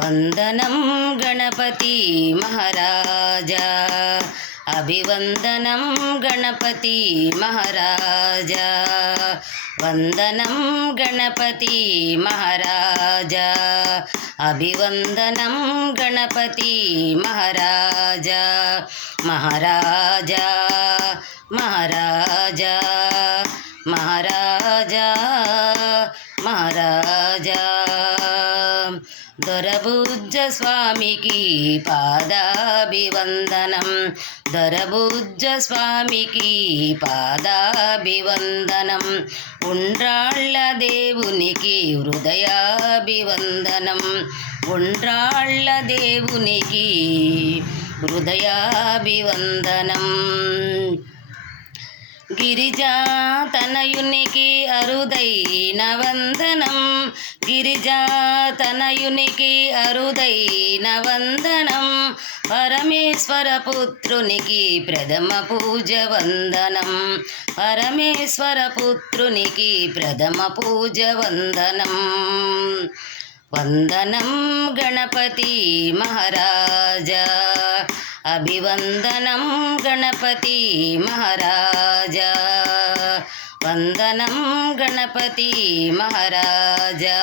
వందనం గణపతి మహారాజా, అభివందనం గణపతి మహారాజా, వందనం గణపతి మహారాజా, అభివందనం గణపతి మహారాజా, మహారాజా మహారాజా మహారాజా మహారాజా. దొరబుజ్జ స్వామికి పాదాభివందనం, దొరబుజ్జ స్వామికి పాదాభివందనం, ఉండ్రాళ్ళ దేవునికి హృదయాభివందనం, ఉండ్రాళ్ళ దేవునికి హృదయాభివందనం. గిరిజా తనయునికి అరుదైన వందనం, గిరిజా తనయునికి అరుదైన వందనం, పరమేశ్వర పుత్రునికి ప్రథమ పూజ వందనం, పరమేశ్వర పుత్రునికి ప్రథమ పూజ వందనం. వందనం గణపతి మహారాజా, అభివందనం గణపతి మహారాజా, వందనం గణపతి మహారాజా,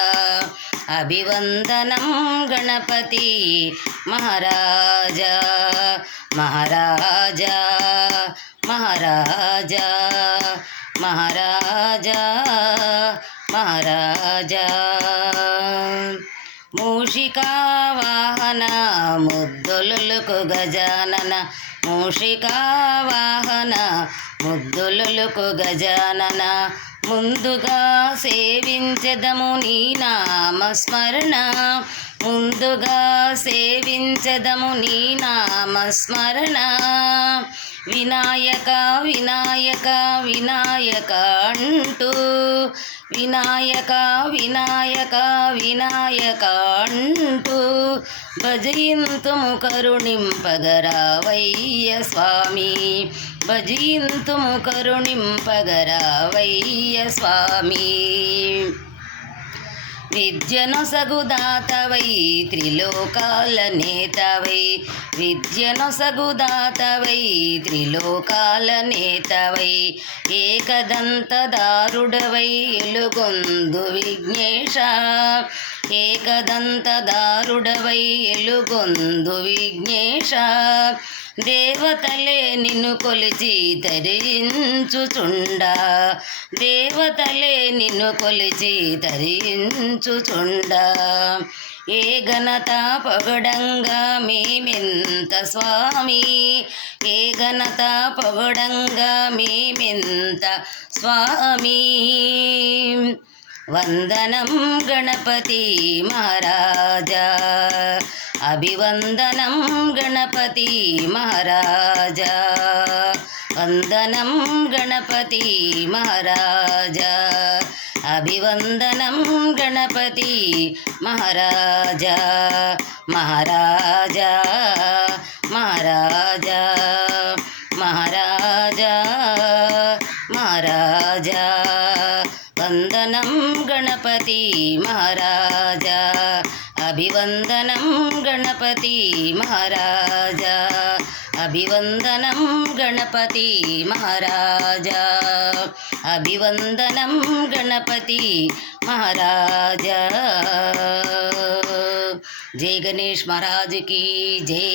అభివందనం గణపతి మహారాజా, మహారాజా మహారాజా మహారాజా మహారాజా. మూషికా వాహన ముద్దులుకు గజానన, మూషికా వాహన ముద్దులుకు గజానన, ముందుగా సేవించెదము నీ నామస్మరణ, ముందుగా సేవించెదము నీ నామస్మరణ. వినాయక వినాయక వినాయక అంటూ, వినాయక వినాయక వినాయక అంటూ భజయింతుము కరుణింపగరావయ్య స్వామి, భజయింతుము కరుణింపగరావయ్య స్వామి. విద్యనొసగుదాతవై త్రిలోకాల నేతవై, విద్యనొసగుదాతవై త్రిలోకాల నేతవై, ఏకదంతదారుడవై ఎలుగొందు విఘ్నేశ, ఏకదంతదారుడవై ఎలుగొందు విఘ్నేశ. దేవతలే నిన్ను కొలిచి తరించుచుండా, దేవతలే నిన్ను కొలిచి తరించుచుండా. ఏ ఘనత పొగడంగా మేమెంత స్వామి, ఏ ఘనత పొగడంగా మేమెంత స్వామి. వందనం గణపతి మహారాజా, అభివందనం గణపతి మహారాజా, వందనం గణపతి మహారాజా, అభివందనం గణపతి మహారాజా, మహారాజా మహారాజా మహారాజా మహారాజా. వందనం గణపతి మహారాజా, అభివందనం గణపతి మహారాజా, అభివందనం గణపతి మహారాజా, అభివందనం గణపతి మహారాజా. జై గణేష్ మహారాజుకి జై.